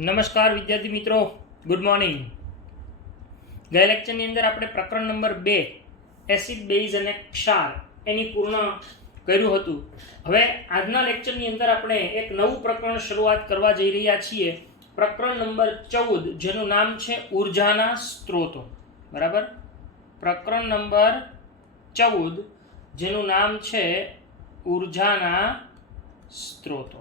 નમસ્કાર વિદ્યાર્થી મિત્રો, ગુડ મોર્નિંગ. ગયા લેક્ચરની અંદર આપણે પ્રકરણ નંબર 2 એસિડ બેઝ અને ક્ષાર એની પૂર્ણ કર્યું હતું. હવે આજના લેક્ચરની અંદર આપણે એક નવું પ્રકરણ શરૂઆત કરવા જઈ રહ્યા છીએ. પ્રકરણ નંબર 14 જેનું નામ છે ઉર્જાના સ્ત્રોતો. બરાબર, પ્રકરણ નંબર 14 જેનું નામ છે ઉર્જાના સ્ત્રોતો.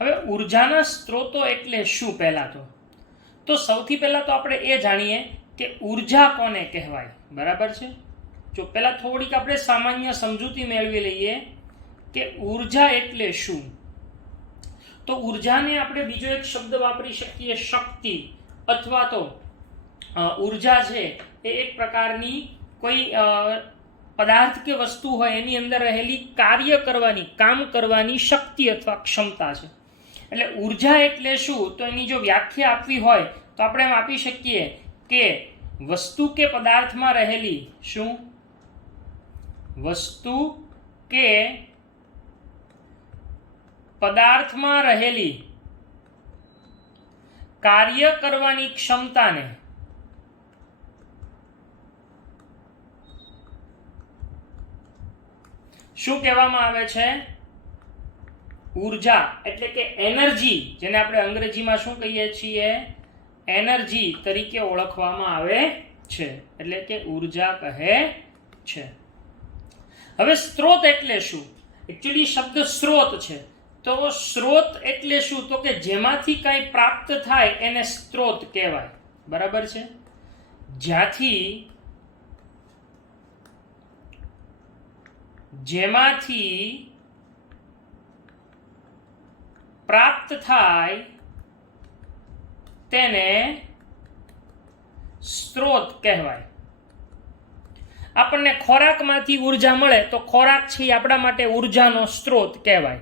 હવે ઉર્જાના સ્ત્રોતો એટલે શું? પહેલા તો સૌથી પહેલા તો આપણે એ જાણીએ કે ઉર્જા કોને કહેવાય. બરાબર છે. જો પહેલા થોડીક આપણે સામાન્ય સમજૂતી મેળવી લઈએ કે ઉર્જા એટલે શું. તો ઉર્જાને આપણે બીજો એક શબ્દ વાપરી શકીએ, શક્તિ, અથવા તો ઉર્જા છે એ એક પ્રકારની કોઈ પદાર્થ કે વસ્તુ હોય એની અંદર રહેલી કાર્ય કરવાની, કામ કરવાની શક્તિ અથવા ક્ષમતા છે. એટલે ઉર્જા એટલે શું? તો એની જો વ્યાખ્યા આપવી હોય તો આપણે એમ આપી શકીએ કે વસ્તુ કે પદાર્થમાં રહેલી શું? વસ્તુ કે પદાર્થમાં રહેલી કાર્ય કરવાની ક્ષમતાને શું કહેવામાં આવે છે? ઉર્જા એટલે કે એનર્જી, જેને આપણે અંગ્રેજીમાં શું કહીએ છીએ? એનર્જી તરીકે ઓળખવામાં આવે છે. એટલે કે ઉર્જા કહે છે. હવે સ્ત્રોત એટલે શું? એકચ્યુઅલી શબ્દ સ્ત્રોત છે. તો સ્ત્રોત એટલે શું? તો કે જેમાંથી કંઈ પ્રાપ્ત થાય એને સ્ત્રોત કહેવાય. બરાબર છે. જેમાંથી પ્રાપ્ત થાય તેને સ્ત્રોત કહેવાય. આપણને ખોરાકમાંથી ઉર્જા મળે તો ખોરાક છે એ આપણા માટે ઉર્જાનો સ્ત્રોત કહેવાય.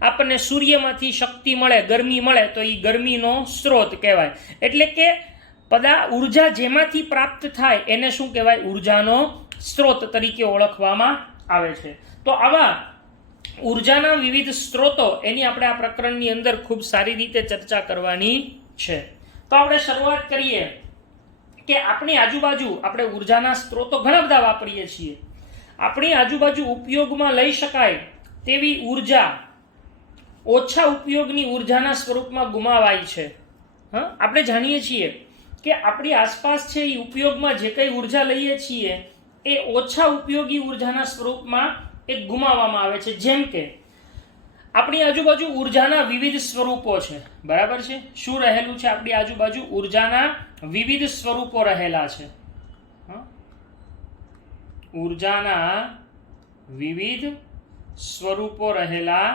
આપણને સૂર્યમાંથી શક્તિ મળે, ગરમી મળે તો એ ગરમીનો સ્ત્રોત કહેવાય. એટલે કે ઉર્જા જેમાંથી પ્રાપ્ત થાય એને શું કહેવાય? ઉર્જાનો સ્ત્રોત તરીકે ઓળખવામાં આવે છે. તો આવા ઉર્જાના વિવિધ સ્ત્રોતો એની આપણે આ પ્રકરણની અંદર ખૂબ સારી રીતે ચર્ચા કરવાની છે. તો આપણે શરૂઆત કરીએ કે આપણી આજુબાજુ આપણે ઉર્જાના સ્ત્રોતો ઘણા બધા વાપરીએ છીએ. આપણી આજુબાજુ ઉપયોગમાં લઈ શકાય તેવી ઉર્જા ઓછા ઉપયોગની ઉર્જાના સ્વરૂપમાં ગુમાવાય છે. આપણે જાણીએ છીએ કે આપણી આસપાસ છે એ ઉપયોગમાં જે કંઈ ઉર્જા લઈએ છીએ એ ઓછા ઉપયોગી ઉર્જાના સ્વરૂપમાં એ ગુમાવવામાં આવે છે. જેમ કે આપણી આજુબાજુ ઉર્જાના વિવિધ સ્વરૂપો છે. બરાબર છે. શું રહેલું છે આપણી આજુબાજુ? ઉર્જાના વિવિધ સ્વરૂપો રહેલા છે. ઉર્જાના વિવિધ સ્વરૂપો રહેલા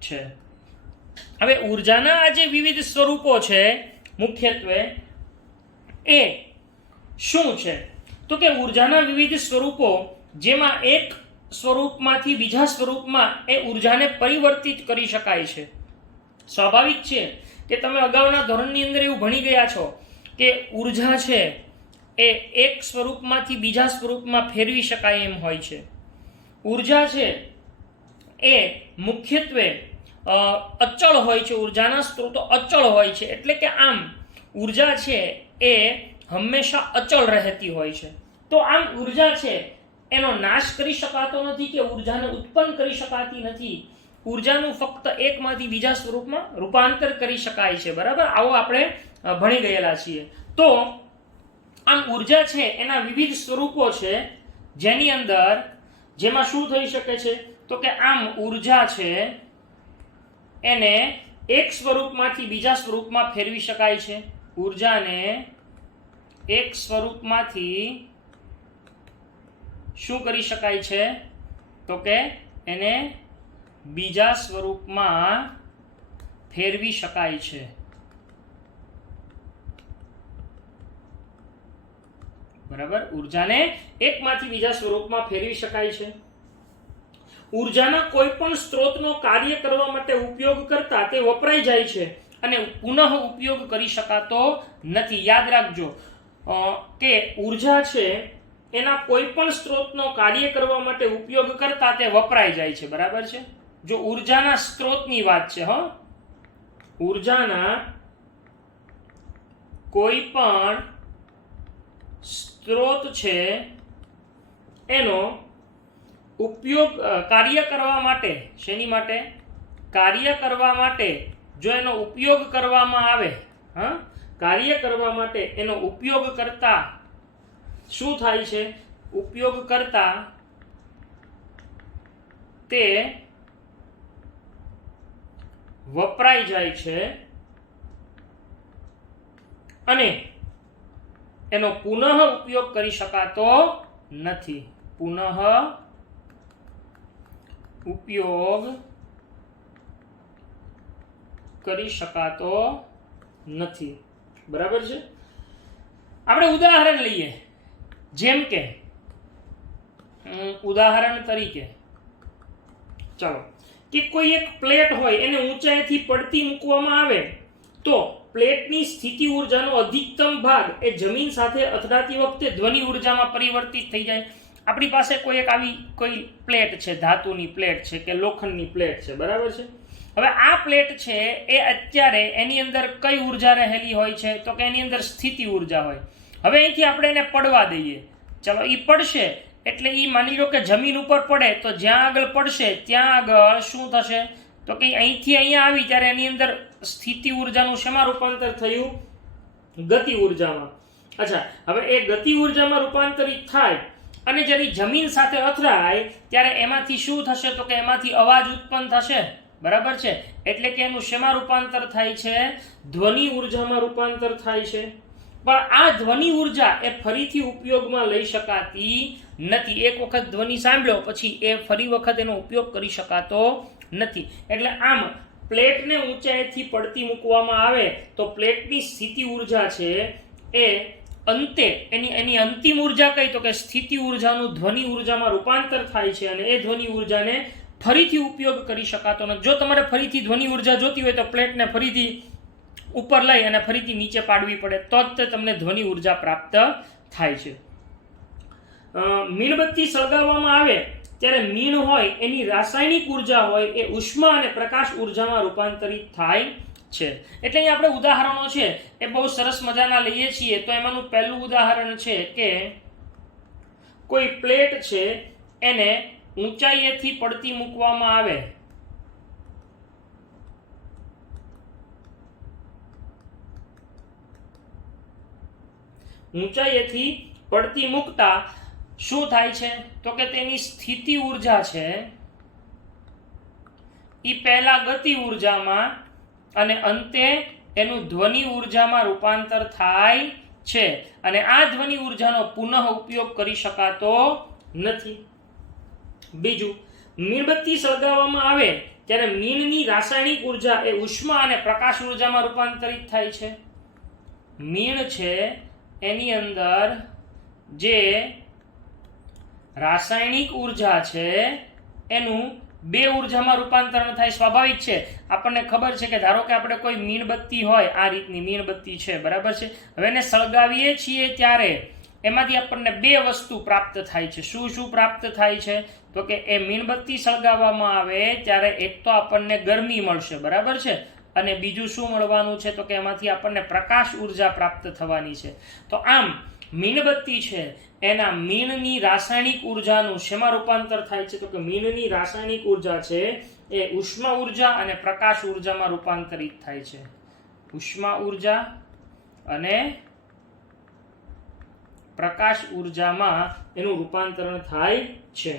છે. હવે ઉર્જાના આ જે વિવિધ સ્વરૂપો છે મુખ્યત્વે એ શું છે? તો કે ઉર્જાના વિવિધ સ્વરૂપો જેમાં એક સ્વરૂપમાંથી બીજા સ્વરૂપમાં એ ઉર્જાને પરિવર્તિત કરી શકાય છે. સ્વાભાવિક છે કે તમે અગાઉના ધોરણની અંદર એવું ભણી ગયા છો કે ઉર્જા છે એ એક સ્વરૂપમાંથી બીજા સ્વરૂપમાં ફેરવી શકાય એમ હોય છે. ઉર્જા છે એ મુખ્યત્વે અચળ હોય છે. ઉર્જાના સ્ત્રોતો અચળ હોય છે. એટલે કે આમ ઉર્જા છે એ હંમેશા અચળ રહેતી હોય છે. તો આમ ઉર્જા છે એનો નાશ કરી શકાતો નથી કે ઉર્જાને ઉત્પન્ન કરી શકાતી નથી. ઉર્જાનું ફક્ત એકમાંથી બીજા સ્વરૂપમાં રૂપાંતર કરી શકાય છે. બરાબર, આવો આપણે ભણી ગયેલા છીએ. તો આમ ઉર્જા છે એના વિવિધ સ્વરૂપો છે જેમાં શું થઈ શકે છે? તો કે આમ ઉર્જા છે એને એક સ્વરૂપમાંથી બીજા સ્વરૂપમાં ફેરવી શકાય છે. ઉર્જાને એક સ્વરૂપમાંથી શું કરી શકાય છે? તો કે એને બીજા સ્વરૂપમાં ફેરવી શકાય છે. બરાબર, ઉર્જાને એકમાંથી બીજા સ્વરૂપમાં ફેરવી શકાય છે. ઉર્જાના કોઈ પણ સ્ત્રોતનો કાર્ય કરવા માટે ઉપયોગ કરતા તે વપરાઈ જાય છે અને પુનઃ ઉપયોગ કરી શકાતો નથી. યાદ રાખજો કે ઉર્જા છે એના કોઈ પણ સ્ત્રોતનો કાર્ય કરવા માટે ઉપયોગ કરતા તે વપરાઈ જાય છે, બરાબર છે. જો ઉર્જાના સ્ત્રોતની વાત છે, ઉર્જાના કોઈ પણ સ્ત્રોત છે એનો ઉપયોગ કાર્ય કરવા માટે, શેની માટે? કાર્ય કરવા માટે જો એનો ઉપયોગ કરવામાં આવે, કાર્ય કરવા માટે એનો ઉપયોગ કરતા શું થાય છે? ઉપયોગ કરતા તે વપરાઈ જાય છે અને એનો પુનઃ ઉપયોગ કરી શકાતો નથી. પુનઃ ઉપયોગ કરી શકાતો નથી, બરાબર છે. આપણે ઉદાહરણ લઈએ, જેમ કે ઉદાહરણ તરીકે ચાલો કે કોઈ એક પ્લેટ હોય એને ઊંચાઈથી પડતી મૂકવામાં આવે તો પ્લેટની સ્થિતિ ઉર્જાનો અધિકતમ ભાગ એ જમીન સાથે અથડાતી વખતે ધ્વનિ ઉર્જામાં પરિવર્તિત થઈ જાય. આપણી પાસે કોઈ એક આવી કોઈ પ્લેટ છે, ધાતુની પ્લેટ છે કે લોખંડની પ્લેટ છે, બરાબર છે. હવે આ પ્લેટ છે એ અત્યારે એની અંદર કઈ ઉર્જા રહેલી હોય છે? તો કે એની અંદર સ્થિતિ ઉર્જા હોય. હવે અહીંથી આપણે એને પડવા દઈએ, ચલો એ પડશે એટલે એ માની લો કે જમીન ઉપર પડે તો જ્યાં આગળ પડશે ત્યાં આગળ શું થશે? તો કે અહીંથી અહીંયા આવી ત્યારે એની અંદર સ્થિતિ ઉર્જાનું શેમાં રૂપાંતર થયું? ગતિ ઉર્જામાં. અચ્છા, હવે એ ગતિ ઉર્જામાં રૂપાંતરિત થાય અને જ્યારે જમીન સાથે અથડાય ત્યારે એમાંથી શું થશે? તો કે એમાંથી અવાજ ઉત્પન્ન થશે, બરાબર છે. એટલે કે એનું શેમાં રૂપાંતર થાય છે? ધ્વનિ ઉર્જામાં રૂપાંતર થાય છે. પણ આ ધ્વનિ ઉર્જા એ ફરીથી ઉપયોગમાં લઈ શકાતી નથી. એક વખત ધ્વનિ સાંભળ્યો પછી એ ફરી વખત એનો ઉપયોગ કરી શકાતો નથી. એટલે આમ પ્લેટને ઊંચાઈથી પડતી મૂકવામાં આવે તો પ્લેટની સ્થિતિ ઉર્જા છે એ અંતે એની અંતિમ ઉર્જા કઈ? તો કે સ્થિતિ ઉર્જાનું ધ્વનિ ઉર્જામાં રૂપાંતર થાય છે અને એ ધ્વનિ ઉર્જાને ફરીથી ઉપયોગ કરી શકાતો નથી. જો તમારે ફરીથી ધ્વનિ ઉર્જા જોતી હોય તો પ્લેટને ફરીથી ઉપર લઈ અને ફરીથી નીચે પાડવી પડે તો જ તમને ધ્વનિ ઉર્જા પ્રાપ્ત થાય છે. મીણબત્તી સળગાવવામાં આવે ત્યારે મીણ હોય એની રાસાયણિક ઉર્જા હોય એ ઉષ્મા અને પ્રકાશ ઉર્જામાં રૂપાંતરિત થાય છે. એટલે અહીં આપણે ઉદાહરણો છે એ બહુ સરસ મજાના લઈએ છીએ. તો એમાંનું પહેલું ઉદાહરણ છે કે કોઈ પ્લેટ છે એને ઊંચાઈએથી પડતી મૂકવામાં આવે, ઊંચાઈએથી પડતી મૂકતા શું થાય છે? તો કે તેની સ્થિતિ ઉર્જા છે એ પહેલા ગતિ ઉર્જામાં અને અંતે એનું ધ્વનિ ઉર્જામાં રૂપાંતર થાય છે અને આ ધ્વનિ ઉર્જાનો પુનઃ ઉપયોગ કરી શકાતો નથી. બીજું, મીણબત્તી સળગાવવામાં આવે ત્યારે મીણની રાસાયણિક ઉર્જા એ ઉષ્મા અને પ્રકાશ ઉર્જામાં રૂપાંતરિત થાય છે. મીણ છે એની અંદર જે રાસાયણિક ઉર્જા છે એનું બે ઉર્જામાં રૂપાંતરણ થાય. સ્વાભાવિક છે, આપણને ખબર છે કે ધારો કે આપણે કોઈ મીણબત્તી હોય, આ રીતની મીણબત્તી છે, બરાબર છે. હવે એને સળગાવીએ છીએ ત્યારે એમાંથી આપણને બે વસ્તુ પ્રાપ્ત થાય છે. શું શું પ્રાપ્ત થાય છે? તો કે એ મીણબત્તી સળગાવવામાં આવે ત્યારે એક તો આપણને ગરમી મળશે, બરાબર છે, અને બીજું શું મળવાનું છે? તો કે એમાંથી આપણને પ્રકાશ ઉર્જા પ્રાપ્ત થવાની છે. તો આમ મીણબત્તી છે એના મીણની રાસાયણિક ઉર્જાનું શેમાં રૂપાંતર થાય છે? તો કે મીણની રાસાયણિક ઉર્જા છે એ ઉષ્મા ઉર્જા અને પ્રકાશ ઉર્જામાં રૂપાંતરિત થાય છે. ઉષ્મા ઉર્જા અને પ્રકાશ ઉર્જામાં એનું રૂપાંતરણ થાય છે.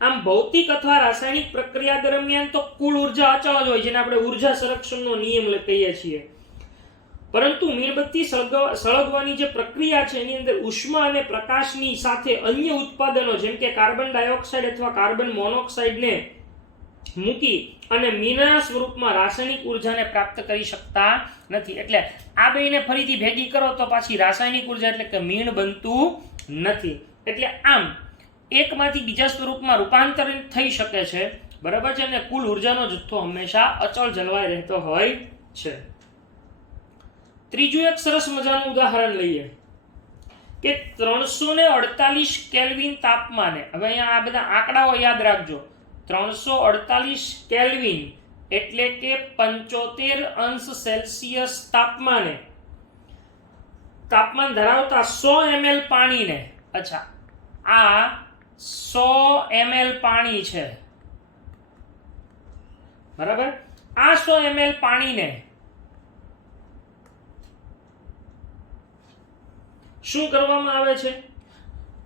આમ ભૌતિક અથવા રાસાયણિક પ્રક્રિયા દરમિયાન તો કુલ ઉર્જા અચળ જ હોય, જેને આપણે ઉર્જા સંરક્ષણનો નિયમ કહીએ છીએ. પરંતુ મીણબત્તી સળગવાની જે પ્રક્રિયા છે એની અંદર ઉષ્મા અને પ્રકાશની સાથે અન્ય ઉત્પાદનો જેમ કે કાર્બન ડાયોક્સાઇડ અથવા કાર્બન મોનોક્સાઇડને મૂકી અને મીણના સ્વરૂપમાં રાસાયણિક ઉર્જાને પ્રાપ્ત કરી શકતા નથી. એટલે આ બેને ફરીથી ભેગી કરો તો પાછી રાસાયણિક ઉર્જા એટલે કે મીણ બનતું નથી. એટલે આમ એકમાંથી બીજા સ્વરૂપમાં રૂપાંતરિત થઈ શકે છે, બરાબર છે, અને કુલ ઉર્જાનો જથ્થો હંમેશા અચળ જળવાઈ રહેતો હોય છે. ત્રીજું એક સરસ મજાનું ઉદાહરણ લઈએ કે 348 કેલ્વિન તાપમાને, હવે અહીંયા આ બધા આંકડાઓ યાદ રાખજો, 348 કેલ્વિન એટલે કે 75°C તાપમાન ધરાવતા 100 ml પાણીને, અચ્છા આ 100 ml પાણી છે, બરાબર, આ 100 ml પાણીને શું કરવામાં આવે છે?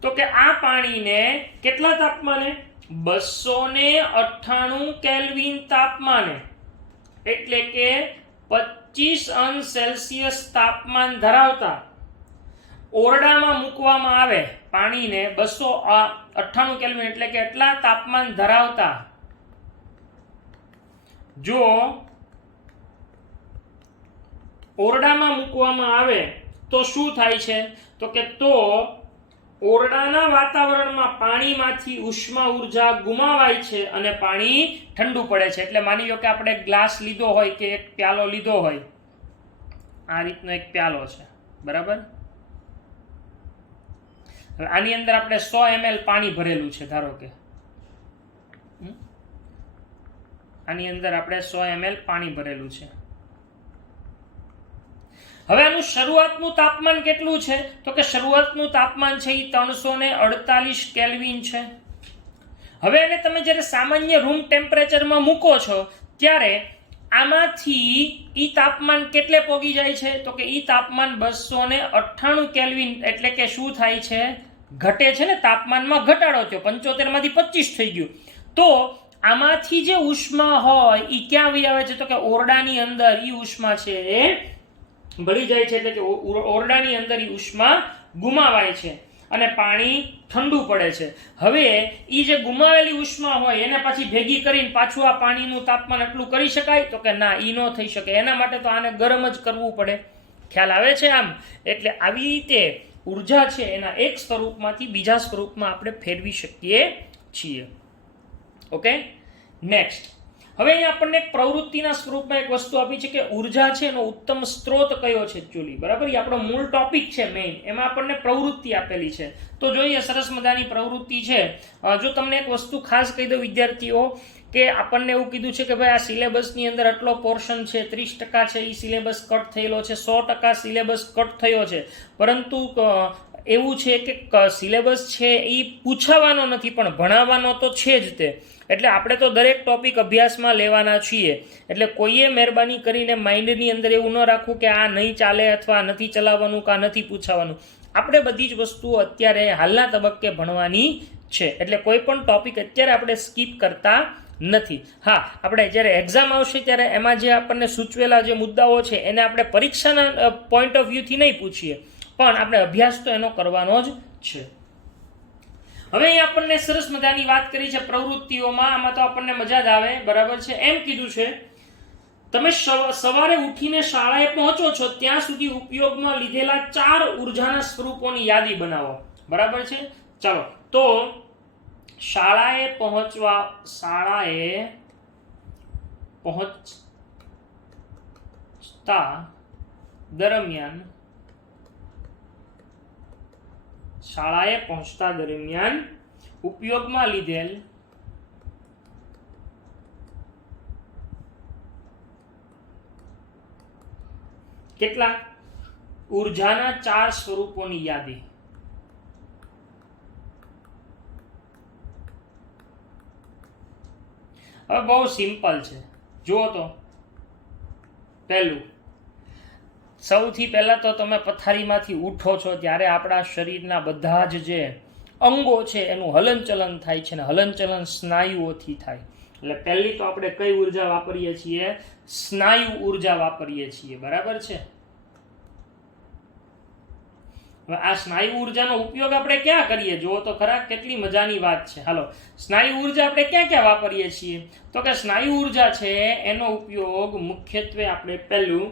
તો કે આ પાણીને કેટલા તાપમાને? 298 કેલ્વિન તાપમાને, એટલે કે 25°C તાપમાન ધરાવતા ઓરડામાં મૂકવામાં આવે. પાણીને 298 કેલ્વિન એટલે કે એટલા તાપમાન ધરાવતા જો ઓરડામાં મૂકવામાં આવે તો શું થાય છે? તો કે તો ઓરડાના વાતાવરણમાં પાણીમાંથી ઉષ્મા ઉર્જા ગુમાવાય છે અને પાણી ઠંડુ પડે છે. એટલે માની લો કે આપણે ગ્લાસ લીધો હોય કે એક પ્યાલો લીધો હોય, આ રીતનો એક પ્યાલો છે, બરાબર, હવે આની અંદર આપણે 100 ml પાણી ભરેલું છે, ધારો કે આની અંદર આપણે 100 ml પાણી ભરેલું છે. હવે આનું શરૂઆતનું તાપમાન કેટલું છે? તો કે શરૂઆતનું તાપમાન છે એ 348 કેલ્વિન છે. હવે એને તમે જ્યારે સામાન્ય રૂમ ટેમ્પરેચરમાં મૂકો છો ત્યારે આમાંથી ઈ તાપમાન કેટલે પહોંચી જાય છે? તો કે ઈ તાપમાન 298 કેલ્વિન એટલે કે શું થાય છે? ઘટે છે ને, તાપમાનમાં ઘટાડો થયો, 75 માંથી 25 થઈ ગયું. તો આમાંથી જે ઉષ્મા હોય એ ક્યાં વહી આવે છે? તો કે ઓરડાની અંદર ઈ ઉષ્મા છે એ ભળી જાય છે, એટલે કે ઓરડાની અંદર ઈ ઉષ્મા ગુમાવાય છે અને પાણી ઠંડુ પડે છે. હવે ઈ જે ગુમાવેલી ઉષ્મા હોય એને પાછી ભેગી કરીને પાછું આ પાણીનું તાપમાન એટલું કરી શકાય? તો કે ના, ઈ ન થઈ શકે. એના માટે તો આને ગરમ જ કરવું પડે. ખ્યાલ આવે છે આમ? એટલે આવી રીતે ઉર્જા છે એના એક સ્વરૂપમાંથી બીજા સ્વરૂપમાં આપણે ફેરવી શકીએ છીએ. Okay, next. હવે અહીંયા આપણને એક પ્રવૃત્તિના સ્વરૂપમાં એક વસ્તુ આપી છે કે ઉર્જા છે એનો ઉત્તમ સ્ત્રોત કયો છે એકચ્યુઅલી, બરાબર, એ આપણો મૂળ ટોપિક છે મેઇન, એમાં આપણને પ્રવૃત્તિ આપેલી છે. તો જોઈએ, સરસ મજાની પ્રવૃત્તિ છે. જો તમને એક વસ્તુ ખાસ કહી દઉં વિદ્યાર્થીઓ, કે આપણને એવું કીધું છે કે ભાઈ આ સિલેબસની અંદર આટલો પોર્શન છે, 30% છે એ સિલેબસ કટ થયેલો છે, 100% સિલેબસ કટ થયો છે, પરંતુ એવું છે કે સિલેબસ છે એ પૂછાવાનો નથી પણ ભણાવવાનો તો છે જ તે. એટલે આપણે તો દરેક ટોપિક અભ્યાસમાં લેવાના છીએ. એટલે કોઈએ મહેરબાની કરીને માઇન્ડની અંદર એવું ન રાખવું કે આ નહીં ચાલે અથવા નથી ચલાવવાનું કે આ નથી પૂછાવાનું. આપણે બધી જ વસ્તુઓ અત્યારે હાલના તબક્કે ભણવાની છે. એટલે કોઈ પણ ટોપિક અત્યારે આપણે સ્કીપ કરતા નથી. હા, આપણે જ્યારે એક્ઝામ આવશે ત્યારે એમાં જે આપણને સૂચવેલા જે મુદ્દાઓ છે એને આપણે પરીક્ષાના પોઈન્ટ ઓફ વ્યૂથી નહીં પૂછીએ, પણ આપણે અભ્યાસ તો એનો કરવાનો જ છે. હવે અહીં આપણને સરસ મજાની વાત કરી છે પ્રવૃત્તિઓમાં, આમાં તો આપણને મજા જ આવે, બરાબર છે. એમ કીધું છે તમે સવારે ઉઠીને શાળાએ પહોંચો છો ત્યાં સુધી ઉપયોગમાં લીધેલા 4 ઉર્જાના સ્વરૂપોની યાદી બનાવો, બરાબર છે. ચાલો, તો શાળાએ પહોંચતા દરમિયાન ઉપયોગમાં લીધેલ કેટલા ઉર્જાના 4 સ્વરૂપોની યાદી. હવે બહુ સિમ્પલ છે, જુઓ તો. પહેલું, સૌથી પહેલા તો તમે પથારીમાંથી ઉઠો છો ત્યારે આપણા શરીરના બધા જ જે અંગો છે એનું હલનચલન થાય છે, ને હલનચલન સ્નાયુઓથી થાય. એટલે પહેલી તો આપણે કઈ ઉર્જા વાપરીએ છીએ? સ્નાયુ ઉર્જા વાપરીએ છીએ, બરાબર છે. હવે આ સ્નાયુ ઉર્જાનો ઉપયોગ આપણે ક્યાં કરીએ? જુઓ તો ખરા, કેટલી મજાની વાત છે. હાલો, સ્નાયુ ઉર્જા આપણે ક્યાં ક્યાં વાપરીએ છીએ? તો કે સ્નાયુ ઉર્જા છે એનો ઉપયોગ મુખ્યત્વે આપણે પહેલું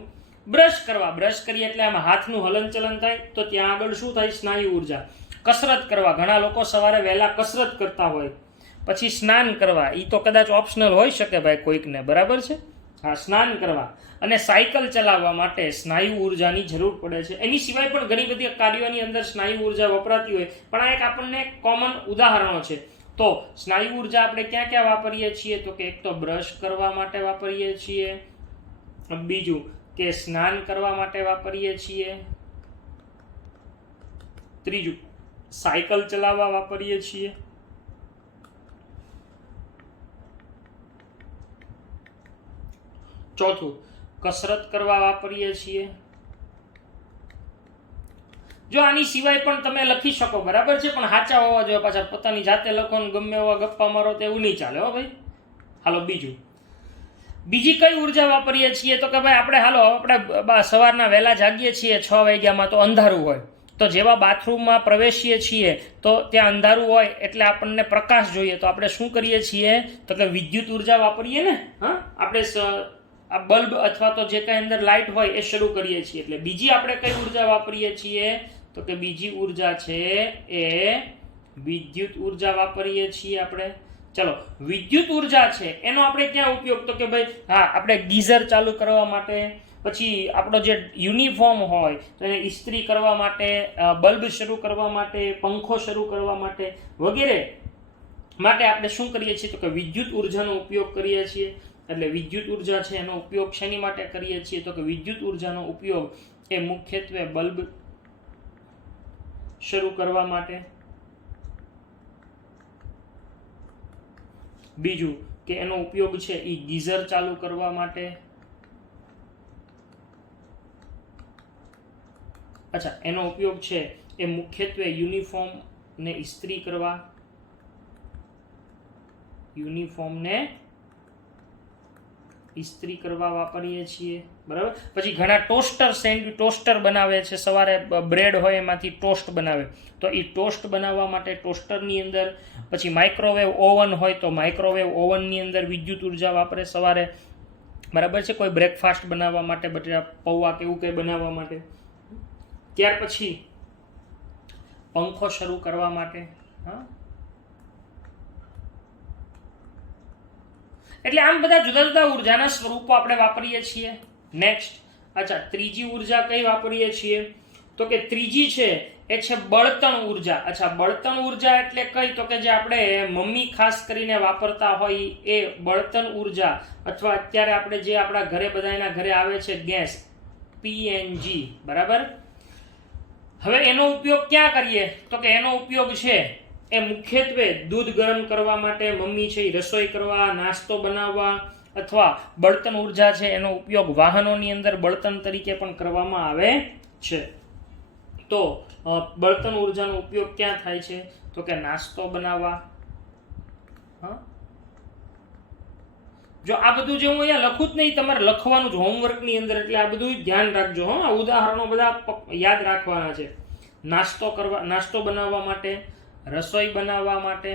બ્રશ કરવા. બ્રશ કરીએ એટલે આમાં હાથનું હલનચલન થાય, તો ત્યાં આગળ શું થાય? સ્નાયુ ઉર્જા. કસરત કરવા, ઘણા લોકો સવારે વહેલા કસરત કરતા હોય, પછી સ્નાન કરવા, એ તો કદાચ ઓપ્શનલ હોઈ શકે ભાઈ કોઈકને, બરાબર છે. હા, સ્નાન કરવા અને સાયકલ ચલાવવા માટે સ્નાયુ ઉર્જાની જરૂર પડે છે. એની સિવાય પણ ઘણી બધી કાર્યોની અંદર સ્નાયુ ઉર્જા વપરાતી હોય, પણ આ એક આપણને કોમન ઉદાહરણો છે. તો સ્નાયુ ઉર્જા આપણે ક્યાં ક્યાં વાપરીએ છીએ? તો કે એક તો બ્રશ કરવા માટે વાપરીએ છીએ, બીજું કે સ્નાન કરવા માટે વાપરીએ છીએ, ત્રીજું સાયકલ ચલાવવા વાપરીએ છીએ, ચોથું કસરત કરવા વાપરીએ છીએ. જો આની સિવાય પણ તમે લખી શકો, બરાબર છે, પણ સાચા હોવા જોઈએ. પાછા પોતાની જાતે લખો ને ગમે એવા ગપ્પા મારો તો એવું નહીં ચાલે હો ભાઈ. હાલો, બીજી કઈ ઉર્જા વાપરીએ છીએ? તો કે ભાઈ આપણે સવારના વહેલા જાગીએ છીએ 6 વાગ્યામાં, તો અંધારું હોય, તો જેવા બાથરૂમમાં પ્રવેશીએ છીએ તો ત્યાં અંધારું હોય એટલે આપણને પ્રકાશ જોઈએ, તો આપણે શું કરીએ છીએ? તો કે વિદ્યુત ઉર્જા વાપરીએ ને. હા, આપણે આ બલ્બ અથવા તો જે કઈ અંદર લાઇટ હોય એ શરૂ કરીએ છીએ. એટલે બીજી આપણે કઈ ઉર્જા વાપરીએ છીએ? તો કે બીજી ઉર્જા છે એ વિદ્યુત ઉર્જા વાપરીએ છીએ આપણે. ચલો, વિદ્યુત ઉર્જા છે એનો આપણે ક્યાં ઉપયોગ? તો કે ભાઈ હા, આપણે ગીઝર ચાલુ કરવા માટે, પછી આપણો જે યુનિફોર્મ હોય તો એને ઇસ્ત્રી કરવા માટે, બલ્બ શરૂ કરવા માટે, પંખો શરૂ કરવા માટે વગેરે માટે આપણે શું કરીએ છીએ? તો કે વિદ્યુત ઉર્જાનો ઉપયોગ કરીએ છીએ. એટલે વિદ્યુત ઉર્જા છે એનો ઉપયોગ શેની માટે કરીએ છીએ? તો કે વિદ્યુત ઉર્જાનો ઉપયોગ એ મુખ્યત્વે બલ્બ શરૂ કરવા માટે, બીજું કે એનો ઉપયોગ છે એ ગીઝર ચાલુ કરવા માટે, અચ્છા એનો ઉપયોગ છે એ મુખ્યત્વે યુનિફોર્મને ઇસ્ત્રી કરવા, યુનિફોર્મને ઇસ્ત્રી કરવા વાપરીએ છીએ, બરાબર. પછી ઘણા ટોસ્ટર બનાવે છે, સવારે બ્રેડ હોય એમાંથી ટોસ્ટ બનાવે, તો એ ટોસ્ટ બનાવવા માટે ટોસ્ટરની અંદર, પછી માઇક્રોવેવ ઓવન હોય તો માઇક્રોવેવ ઓવનની અંદર વિદ્યુત ઉર્જા વાપરે સવારે, બરાબર છે, કોઈ બ્રેકફાસ્ટ બનાવવા માટે, બટેટા પૌવા કે એવું કંઈ બનાવવા માટે. ત્યાર પછી પંખો શરૂ કરવા માટે. હા, એટલે આમ બધા જુદા જુદા ઉર્જાના સ્વરૂપો આપણે વાપરીએ છીએ. નેક્સ્ટ, અચ્છા, ત્રીજી ઉર્જા કઈ વાપરીએ છીએ? તો કે ત્રીજી છે એ છે બળતણ ઉર્જા. અચ્છા, બળતણ ઉર્જા એટલે કઈ? તો કે જે આપણે મમ્મી ખાસ કરીને વાપરતા હોય એ બળતણ ઉર્જા, અથવા અત્યારે આપણે જે આપણા ઘરે બધાના ઘરે આવે છે ગેસ, PNG, બરાબર. હવે એનો ઉપયોગ ક્યાં કરીએ? તો કે એનો ઉપયોગ છે એ મુખ્યત્વે દૂધ ગરમ કરવા માટે, મમ્મી છે એ રસોઈ કરવા, નાસ્તો બનાવવા, અથવા બળતણ ઉર્જા છે એનો ઉપયોગ વાહનોની અંદર બળતણ તરીકે પણ કરવામાં આવે છે. તો બળતણ ઉર્જાનો ઉપયોગ ક્યાં થાય છે? તો કે નાસ્તો બનાવવા. હા, જો આ બધું જે હું અહીંયા લખું જ નહીં, તમારે લખવાનું જ હોમવર્કની અંદર, એટલે આ બધું ધ્યાન રાખજો. હા, ઉદાહરણો બધા યાદ રાખવાના છે. નાસ્તો બનાવવા માટે, રસોઈ બનાવવા માટે,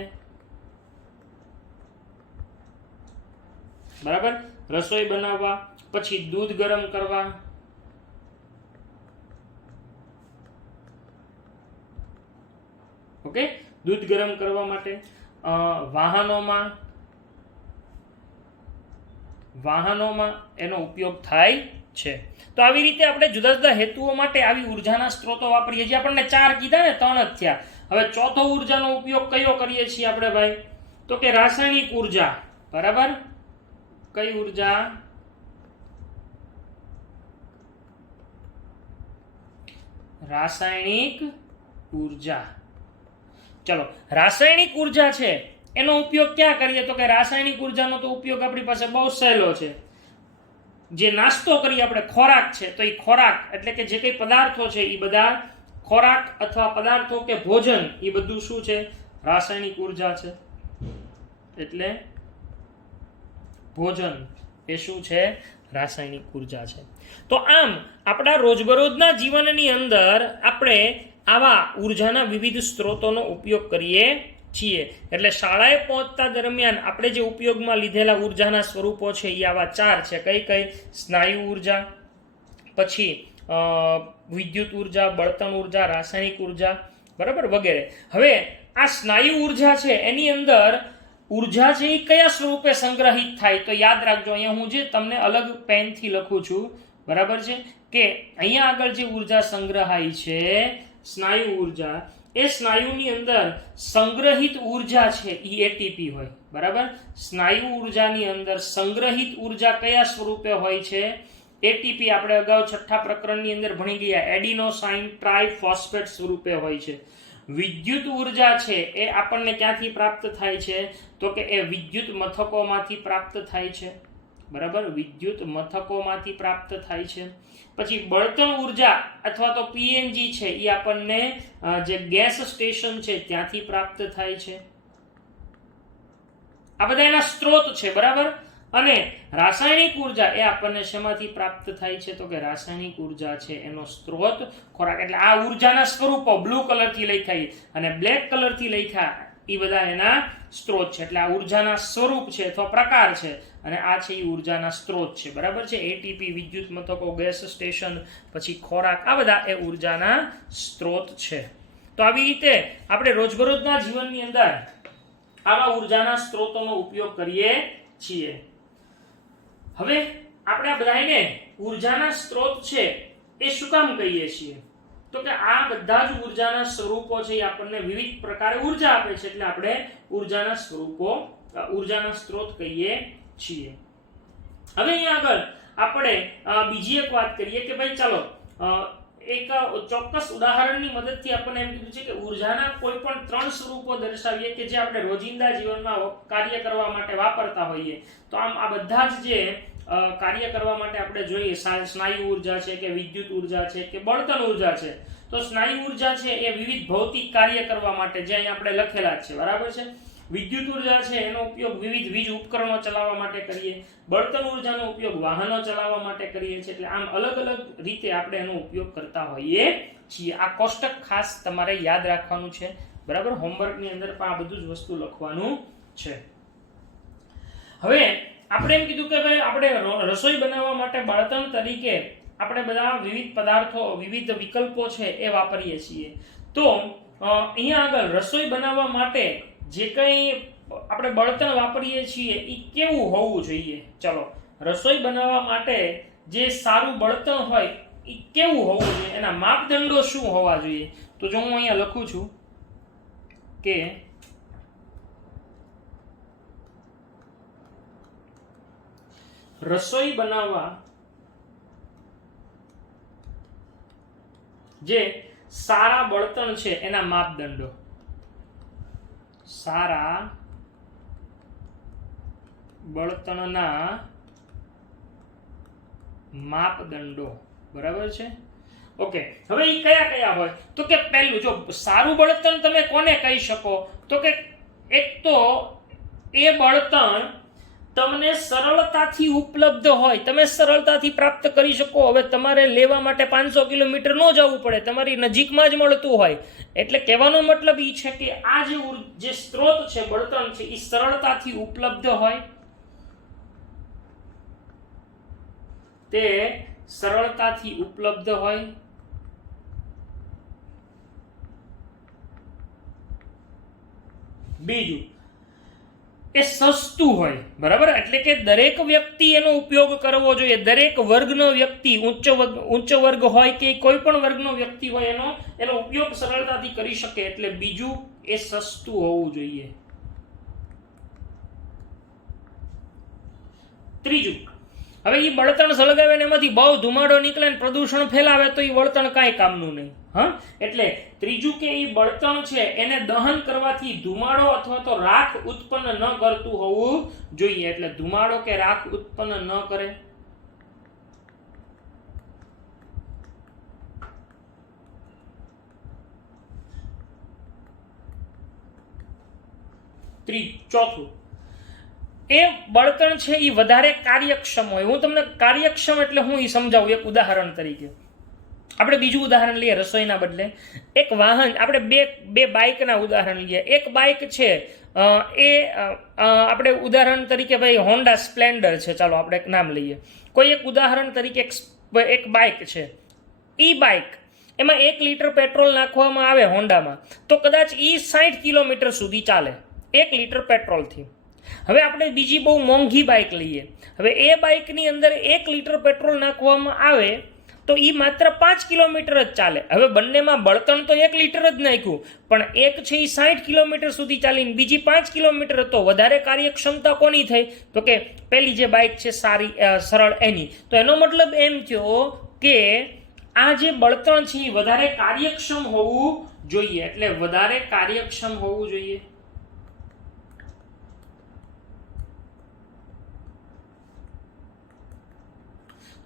બરાબર, રસોઈ બનાવવા, પછી દૂધ ગરમ કરવા, ઓકે, દૂધ ગરમ કરવા માટે, વાહનોમાં એનો ઉપયોગ થાય છે. તો આવી રીતે આપણે જુદા જુદા હેતુઓ માટે આવી ઉર્જાના સ્ત્રોતો વાપરીએ છીએ. આપણને 4 કીધા ને, 3 જ થયા. હવે ચોથો ઉર્જાનો ઉપયોગ કયો કરીએ છીએ આપણે ભાઈ? તો કે રાસાયણિક ઉર્જા, બરાબર. કઈ ઉર્જા? રાસાયણિક ઉર્જા. ચલો, રાસાયણિક ઉર્જા છે એનો ઉપયોગ ક્યાં કરીએ? તો કે રાસાયણિક ઉર્જાનો તો ઉપયોગ આપણી પાસે બહુ સહેલો છે. જે નાસ્તો કરીએ આપણે, ખોરાક છે, તો એ ખોરાક એટલે કે જે કંઈ પદાર્થો છે એ બધા ખોરાક અથવા પદાર્થો કે ભોજન, એ બધું શું છે? રાસાયણિક ઉર્જા છે. એટલે ભોજન એ શું છે? રાસાયણિક ઉર્જા છે. તો આમ આપણા રોજબરોજના જીવનની અંદર આપણે આવા ઉર્જાના વિવિધ સ્ત્રોતોનો ઉપયોગ કરીએ છીએ. એટલે શાળાએ પહોંચતા દરમિયાન આપણે જે ઉપયોગમાં લીધેલા ઉર્જાના સ્વરૂપો છે એ આવા 4 છે. કઈ કઈ? સ્નાયુ ઉર્જા, પછી વિદ્યુત ઉર્જા, બળતણ ઉર્જા, રાસાયણિક ઉર્જા, બરાબર, વગેરે. હવે આ સ્નાયુ ઉર્જા છે એની અંદર ઉર્જા છે એ કયા સ્વરૂપે સંગ્રહિત થાય? તો યાદ રાખજો, અહીંયા હું જે તમને અલગ પેનથી લખું છું, બરાબર છે, કે અહીંયા આગળ જે ઉર્જા સંગ્રહાય છે સ્નાયુ ઉર્જા, એ સ્નાયુની અંદર સંગ્રહિત ઉર્જા છે એ એટીપી હોય, બરાબર. સ્નાયુ ઉર્જાની અંદર સંગ્રહિત ઉર્જા કયા સ્વરૂપે હોય છે? એટીપી. આપણે અગાઉ છઠ્ઠા પ્રકરણની અંદર ભણી ગયા, એડિનોસાઇન ટ્રાઇફોસ્ફેટ સ્વરૂપે હોય છે. વિદ્યુત ઉર્જા છે એ આપણને ક્યાંથી પ્રાપ્ત થાય છે? તો કે એ વિદ્યુત મથકોમાંથી પ્રાપ્ત થાય છે, બરાબર. વિદ્યુત મથકોમાંથી પ્રાપ્ત થાય છે. પછી બળતણ ઉર્જા અથવા તો પીએનજી છે એ આપણને જે ગેસ સ્ટેશન છે ત્યાંથી પ્રાપ્ત થાય છે. આ બધા એના સ્ત્રોત છે, બરાબર. અને રાસાયણિક ઉર્જા એ આપણને શેમાંથી પ્રાપ્ત થાય છે? તો કે રાસાયણિક ઉર્જા છે એનો સ્ત્રોત ખોરાક. એટલે આ ઉર્જાના સ્વરૂપો બ્લુ કલરથી લખાય અને બ્લેક કલરથી લખ્યા, એ બધા એના સ્ત્રોત છે. એટલે આ ઉર્જાના સ્વરૂપ છે અથવા પ્રકાર છે, અને આ છે એ ઉર્જાના સ્ત્રોત છે, બરાબર છે. એટીપી, વિદ્યુત મથકો, ગેસ સ્ટેશન, પછી ખોરાક, આ બધા એ ઉર્જાના સ્ત્રોત છે. તો આવી રીતે આપણે રોજબરોજના જીવનની અંદર આવા ઉર્જાના સ્ત્રોતોનો ઉપયોગ કરીએ છીએ. હવે આપણે આ બધાને ઉર્જાના સ્ત્રોત છે એ શું કામ કહીએ છીએ? તો કે આ બધા જ ઉર્જાના સ્વરૂપો છે એ આપણને વિવિધ પ્રકારે ઉર્જા આપે છે, એટલે આપણે ઉર્જાના સ્વરૂપો, ઉર્જાના સ્ત્રોત કહીએ છીએ. હવે અહીંયા આગળ આપણે બીજી એક વાત કરીએ કે ભાઈ ચાલો એક ચોક્કસ ઉદાહરણની મદદથી આપણને એમ કીધું છે કે ઉર્જાના કોઈ પણ 3 સ્વરૂપો દર્શાવીએ કે જે આપણે રોજિંદા જીવનમાં કાર્ય કરવા માટે વાપરતા હોઈએ. તો આમ આ બધા જ જે કાર્ય કરવા માટે આપણે જોઈએ, સ્નાયુ ઉર્જા છે કે વિદ્યુત ઉર્જા છે કે બળતણ ઉર્જા છે, તો સ્નાયુ ઉર્જા છે એ વિવિધ ભૌતિક કાર્ય કરવા માટે, જે અહીં આપણે લખેલા જ છે, બરાબર છે. વિદ્યુત ઉર્જા છે એનો ઉપયોગ વિવિધ વીજ ઉપકરણો ચલાવવા માટે કરીએ. બળતણ ઉર્જાનો ઉપયોગ વાહનો ચલાવવા માટે કરીએ છીએ. એટલે આમ અલગ અલગ રીતે આપણે એનો ઉપયોગ કરતા હોઈએ છીએ. આ કોષ્ટક ખાસ તમારે યાદ રાખવાનું છે, બરાબર. હોમવર્કની અંદર પણ આ બધું જ વસ્તુ લખવાનું છે. હવે આપણે એમ કીધું કે ભાઈ આપણે રસોઈ બનાવવા માટે બળતણ તરીકે આપણે બધા વિવિધ પદાર્થો, વિવિધ વિકલ્પો છે એ વાપરીએ છીએ. તો અહીંયા આગળ રસોઈ બનાવવા માટે જે કંઈ આપણે બળતણ વાપરીએ છીએ એ કેવું હોવું જોઈએ? ચલો, રસોઈ બનાવવા માટે જે સારું બળતણ હોય એ કેવું હોવું જોઈએ? એના માપદંડો શું હોવા જોઈએ? તો જો હું અહીંયા લખું છું કે રસોઈ બનાવવા જે સારા બળતણ છે એના માપદંડો. સારા બળતણના માપદંડો, બરાબર છે. ઓકે, હવે એ કયા કયા હોય? તો કે પહેલું, જો સારું બળતણ તમે કોને કહી શકો? તો કે એક તો એ બળતણ તમને સરળતાથી ઉપલબ્ધ હોય, તમે સરળતાથી પ્રાપ્ત કરી શકો. હવે તમારે લેવા માટે 500 કિલોમીટર ન જવું પડે, તમારી નજીકમાં જ મળતું હોય. એટલે કહેવાનો મતલબ એ છે કે આ જે સ્ત્રોત છે, બળતણ છે, એ સરળતાથી ઉપલબ્ધ હોય. તે સરળતાથી ઉપલબ્ધ હોય. બીજું, એ સસ્તું હોય, બરાબર. એટલે કે દરેક વ્યક્તિ એનો ઉપયોગ કરવો જોઈએ. દરેક વર્ગનો વ્યક્તિ, ઉચ્ચ વર્ગ હોય કે કોઈ પણ વર્ગનો વ્યક્તિ હોય, એનો ઉપયોગ સરળતાથી કરી શકે. એટલે બીજું, એ સસ્તું હોવું જોઈએ. ત્રીજું, હવે એ બળતણ સળગાવે ને એમાંથી બહુ ધુમાડો નીકળે ને પ્રદૂષણ ફેલાવે તો એ બળતણ કાંઈ કામનું નહીં. હા, એટલે ત્રીજું કે એ બળતણ છે એને દહન કરવાથી ધુમાડો અથવા તો રાખ ઉત્પન્ન ન કરતું હોવું જોઈએ. એટલે ધુમાડો કે રાખ ઉત્પન્ન ન કરે. ચોથું, એ બળતણ છે એ વધારે કાર્યક્ષમ હોય. હું તમને કાર્યક્ષમ એટલે હું એ સમજાવું એક ઉદાહરણ તરીકે. આપણે બીજું ઉદાહરણ લઈએ રસોઈના બદલે. એક વાહન, આપણે બે બાઇકના ઉદાહરણ લઈએ. એક બાઇક છે એ આપણે ઉદાહરણ તરીકે ભાઈ હોન્ડા સ્પ્લેન્ડર છે, ચાલો આપણે એક નામ લઈએ. કોઈ એક ઉદાહરણ તરીકે એક બાઇક છે. ઈ બાઇક, એમાં 1 લીટર પેટ્રોલ નાખવામાં આવે હોન્ડામાં, તો કદાચ ઈ 60 કિલોમીટર સુધી ચાલે 1 લીટર પેટ્રોલથી. હવે આપણે બીજી બહુ મોંઘી બાઇક લઈએ. હવે એ બાઇકની અંદર 1 લીટર પેટ્રોલ નાખવામાં આવે તો એ માત્ર 5 કિલોમીટર જ ચાલે. હવે બંનેમાં બળતણ તો 1 લીટર જ નાખ્યું, પણ એક છે એ 60 કિલોમીટર સુધી ચાલીને બીજી 5 કિલોમીટર. તો વધારે કાર્યક્ષમતા કોની થઈ? તો કે પેલી જે બાઇક છે સારી સરળ એની. તો એનો મતલબ એમ થયો કે આ જે બળતણ છે એ વધારે કાર્યક્ષમ હોવું જોઈએ. એટલે વધારે કાર્યક્ષમ હોવું જોઈએ.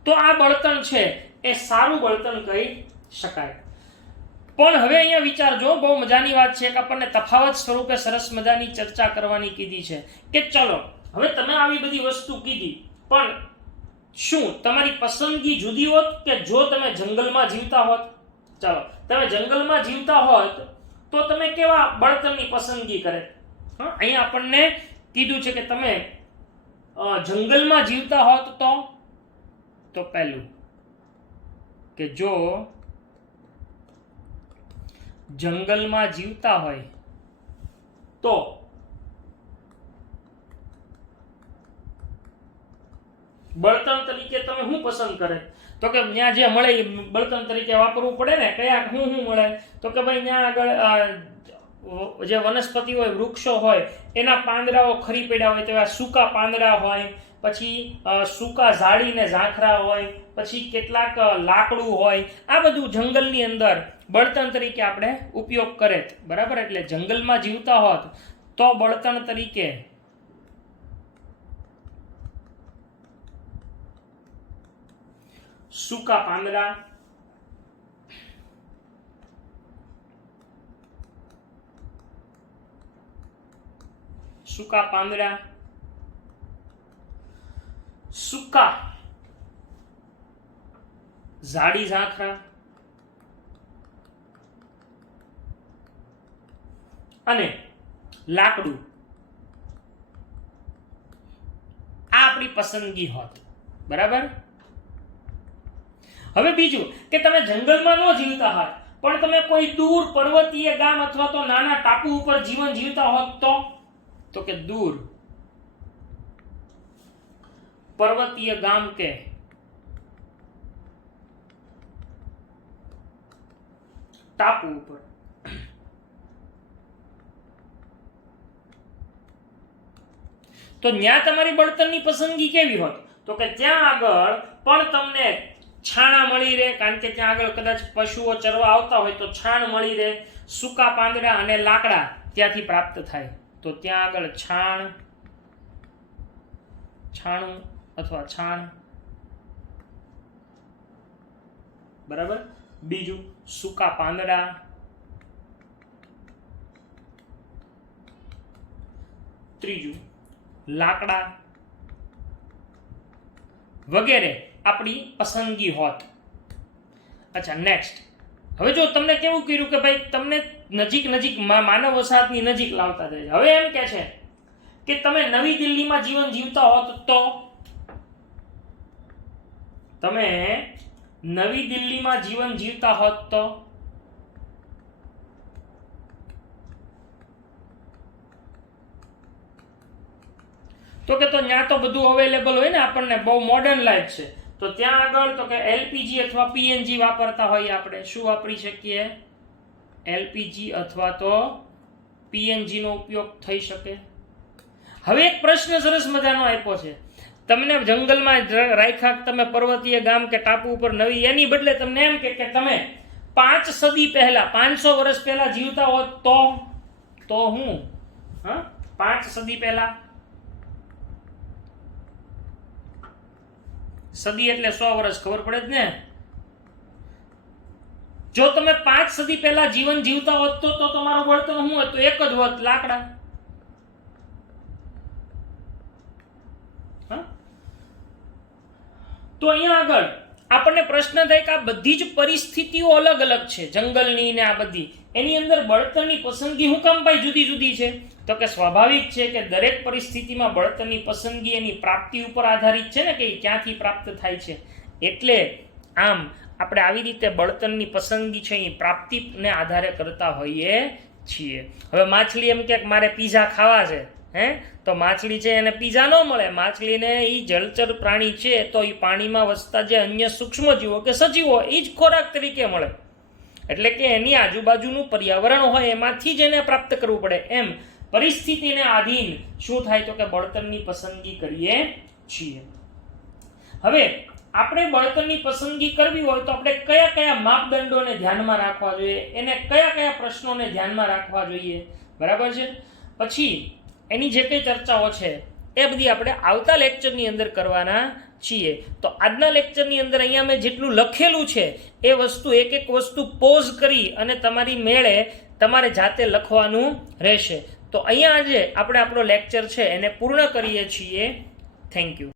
તો આ બળતણ છે એ સારું બળતણ કહી શકાય. પણ હવે અહીંયા વિચારજો, બહુ મજાની વાત છે કે આપણને તફાવત સ્વરૂપે સરસ મજાની ચર્ચા કરવાની કીધી છે કે ચલો હવે તમે આવી બધી વસ્તુ કીધી, પણ શું તમારી પસંદગી જુદી હોત કે જો તમે જંગલમાં જીવતા હોત? ચાલો, તમે જંગલમાં જીવતા હોત તો તમે કેવા બળતણની પસંદગી કરે? અહીંયા આપણને કીધું છે કે તમે જંગલમાં જીવતા હોત તો પહેલું કે જો જંગલમાં જીવતા હોય તો બળતણ તરીકે તમે શું પસંદ કરે? તો કે ત્યાં જે મળે એ બળતણ તરીકે વાપરવું પડે ને. કયા શું મળે? તો કે ભાઈ ત્યાં આગળ જે વનસ્પતિ હોય, વૃક્ષો હોય, એના પાંદડાઓ ખરી પડ્યા હોય, તો એવા સૂકા પાંદડા હોય, પછી સૂકા ઝાડી ને ઝાંખરા હોય, પછી કેટલાક લાકડું હોય. આ બધું જંગલની અંદર બળતણ તરીકે આપણે ઉપયોગ કરે. બરાબર? એટલે જંગલમાં જીવતા હોત તો બળતણ તરીકે સૂકા પાંદડા, સૂકા ઝાડી ઝાંખરા અને લાકડું, આ આપણી પસંદગી હોત. બરાબર? હવે બીજું કે તમે જંગલમાં ન જીવતા હોત પણ તમે કોઈ દૂર પર્વતીય ગામ અથવા તો નાના ટાપુ ઉપર જીવન જીવતા હોત તો કે દૂર પર્વતીય ગામ કે ટાપુ ઉપર. તો ત્યાં તમારી બળતણની પસંદગી કેવી હોત? તો કે ત્યાં આગળ પણ તમને છાણા મળી રહે, કારણ કે ત્યાં આગળ કદાચ પશુઓ ચરવા આવતા હોય તો છાણ મળી રહે, સૂકા પાંદડા અને લાકડા ત્યાંથી પ્રાપ્ત થાય. તો ત્યાં આગળ છાણું અથવા છાણ. બરાબર? બીજું સૂકા પાંદડા, ત્રીજું લાકડા વગેરે આપણી પસંદગી હોત. અચ્છા, નેક્સ્ટ. હવે જો તમને કેવું કર્યું કે ભાઈ તમને નજીક માનવ વસાહતની નજીક લાવતા જાય. હવે એમ કે છે કે તમે નવી દિલ્હીમાં જીવન જીવતા હોત તો તમે નવી દિલ્હીમાં જીવન જીવતા હોત તો કે તો ત્યાં તો બધું અવેલેબલ હોય ને, આપણને બહુ મોડર્ન લાઈફ છે. તો ત્યાં આગળ તો કે એલપીજી અથવા પીએનજી વાપરતા હોઈએ. આપણે શું વાપરી શકીએ? એલપીજી અથવા તો પીએનજી નો ઉપયોગ થઈ શકે. હવે એક પ્રશ્ન સરસ મજાનો આપ્યો છે. તમને જંગલમાં રાખ્યા, તમે પર્વતીય ગામ કે ટાપુ ઉપર નવી, એની બદલે તમને એમ કે તમે 5 સદી પહેલા, 500 વર્ષ પહેલા જીવતા હોત તો હું 5 સદી પહેલા, સદી એટલે 100 વર્ષ, ખબર પડે જ ને. જો તમે 5 સદી પહેલા જીવન જીવતા હોત તો તમારું બળતણ શું હોત? તો એક જ હોત, લાકડા. તો અહીંયા આગળ આપણને પ્રશ્ન થાય કે આ બધી જ પરિસ્થિતિઓ અલગ અલગ છે, જંગલની ને આ બધી, એની અંદર બળતણની પસંદગી હું કામ ભાઈ જુદી જુદી છે? તો કે સ્વાભાવિક છે કે દરેક પરિસ્થિતિમાં બળતણની પસંદગી એની પ્રાપ્તિ ઉપર આધારિત છે ને, કે ક્યાંથી પ્રાપ્ત થાય છે. એટલે આમ આપણે આવી રીતે બળતણની પસંદગી છે એ પ્રાપ્તિને આધારે કરતા હોઈએ છીએ. હવે માછલી એમ કે મારે પીઝા ખાવા છે, તો માછલી છે એને પીઝા ન મળે. માછલીને એ જળચર પ્રાણી છે તો એ પાણીમાં વસતા જે અન્ય સૂક્ષ્મજીવો કે સજીવો એ જ ખોરાક તરીકે મળે. એટલે કે એની આજુબાજુનું પર્યાવરણ હોય એમાંથી જ એને પ્રાપ્ત કરવું પડે. એમ પરિસ્થિતિને આધીન શું થાય તો કે બળતણની પસંદગી કરીએ છીએ. હવે આપણે બળતણની પસંદગી કરવી હોય તો આપણે કયા કયા માપદંડોને ધ્યાનમાં રાખવા જોઈએ, એને કયા કયા પ્રશ્નોને ધ્યાનમાં રાખવા જોઈએ, બરાબર છે. પછી એની જે કંઈ ચર્ચાઓ છે એ બધી આપણે આવતા લેક્ચરની અંદર કરવાના છીએ. તો આજના લેક્ચરની અંદર અહીંયા મેં જેટલું લખેલું છે એ વસ્તુ એક એક વસ્તુ પોઝ કરી અને તમારી મેળે તમારે જાતે લખવાનું રહેશે. તો અહીંયા આજે આપણે આપણો લેક્ચર છે એને પૂર્ણ કરીએ છીએ. Thank you.